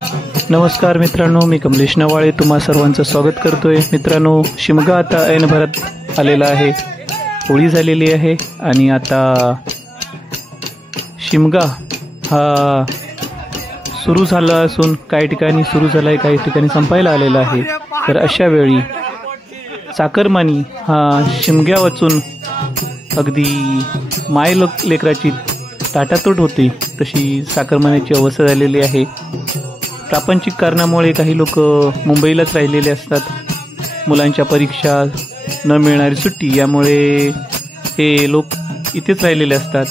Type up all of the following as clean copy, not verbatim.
नमस्कार मित्रांनो, मी कमलेश नवाळे तुम्हा सर्वांचं स्वागत करतोय। मित्रांनो, शिमगा आता ऐन भरत आलेला आहे, होळी झालेली आहे आणि आता शिमगा हा सुरू झाला असून काही ठिकाणी सुरू झाला आहे, काही ठिकाणी संपायला आलेला आहे। तर अशा वेळी चाकरमानी हा शिमग्या वाचून अगदी लेकराची ताटातूट होती तशी चाकरमान्याची अवस्था झालेली आहे। प्रापंचिक कारणामुळे काही लोक मुंबईलाच राहिलेले असतात, मुलांच्या परीक्षा न मिळणारी सुट्टी यामुळे हे लोक इथेच राहिलेले असतात।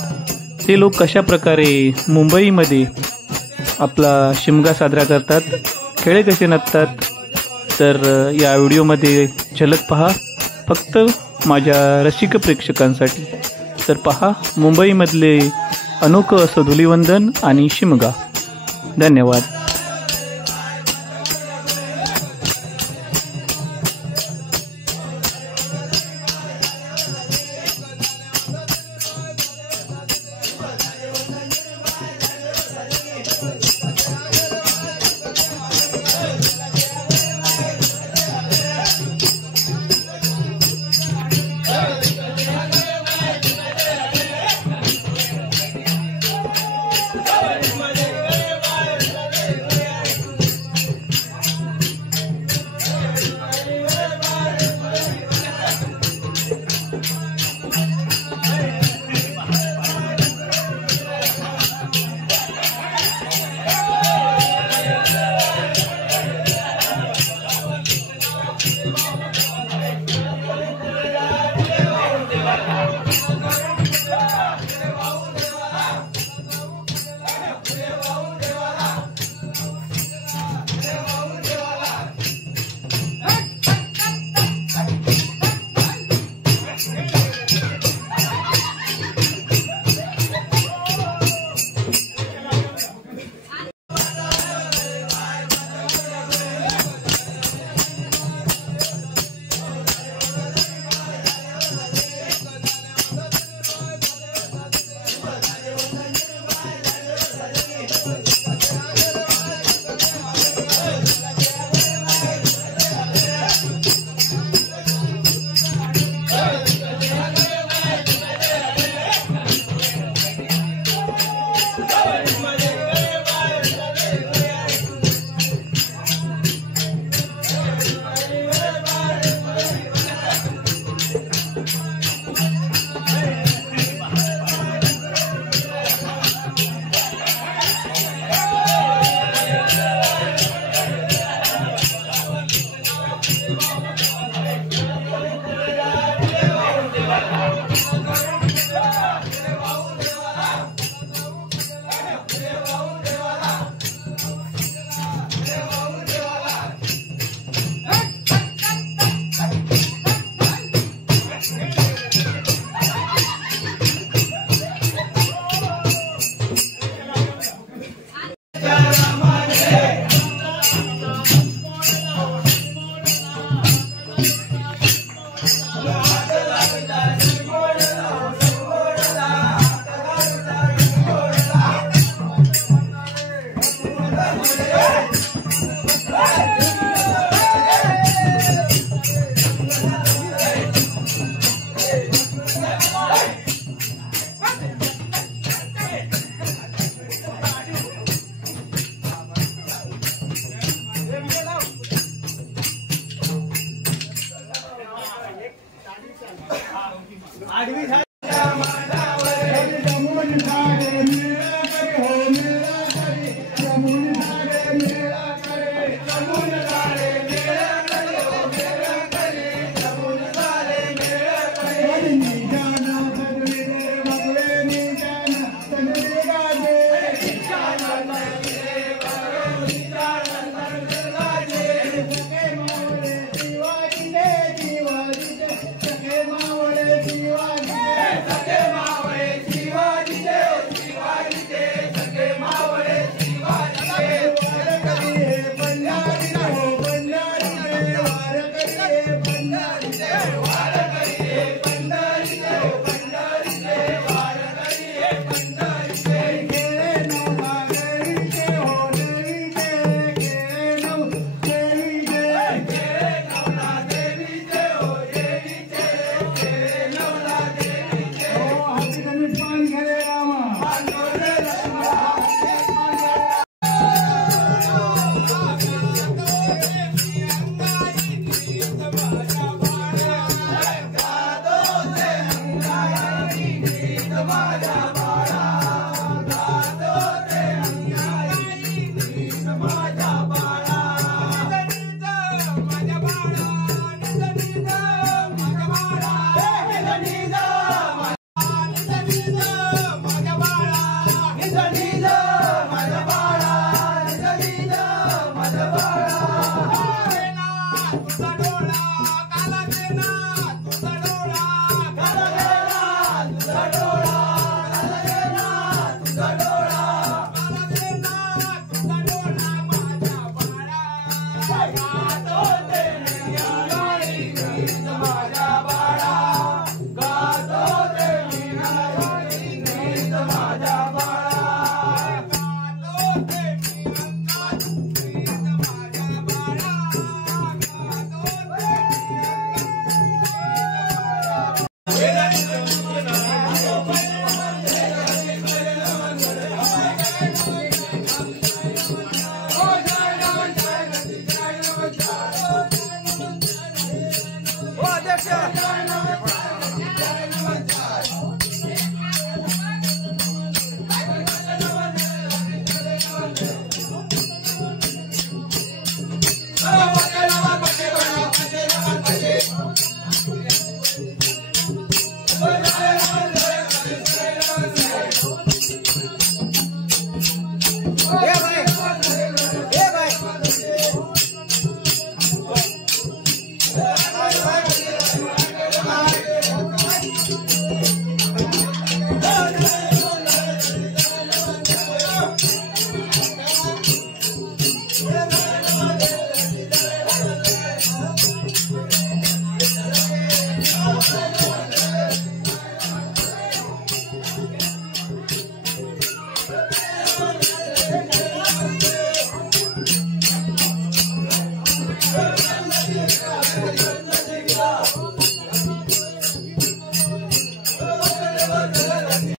ते लोक कशा प्रकारे मुंबईमध्ये आपला शिमगा साजरा करतात, खेळे कसे नसतात, तर या व्हिडिओमध्ये झलक पहा फक्त माझ्या रसिक प्रेक्षकांसाठी। तर पहा मुंबईमधले अनोखं असं धुलीवंदन आणि शिमगा। धन्यवाद।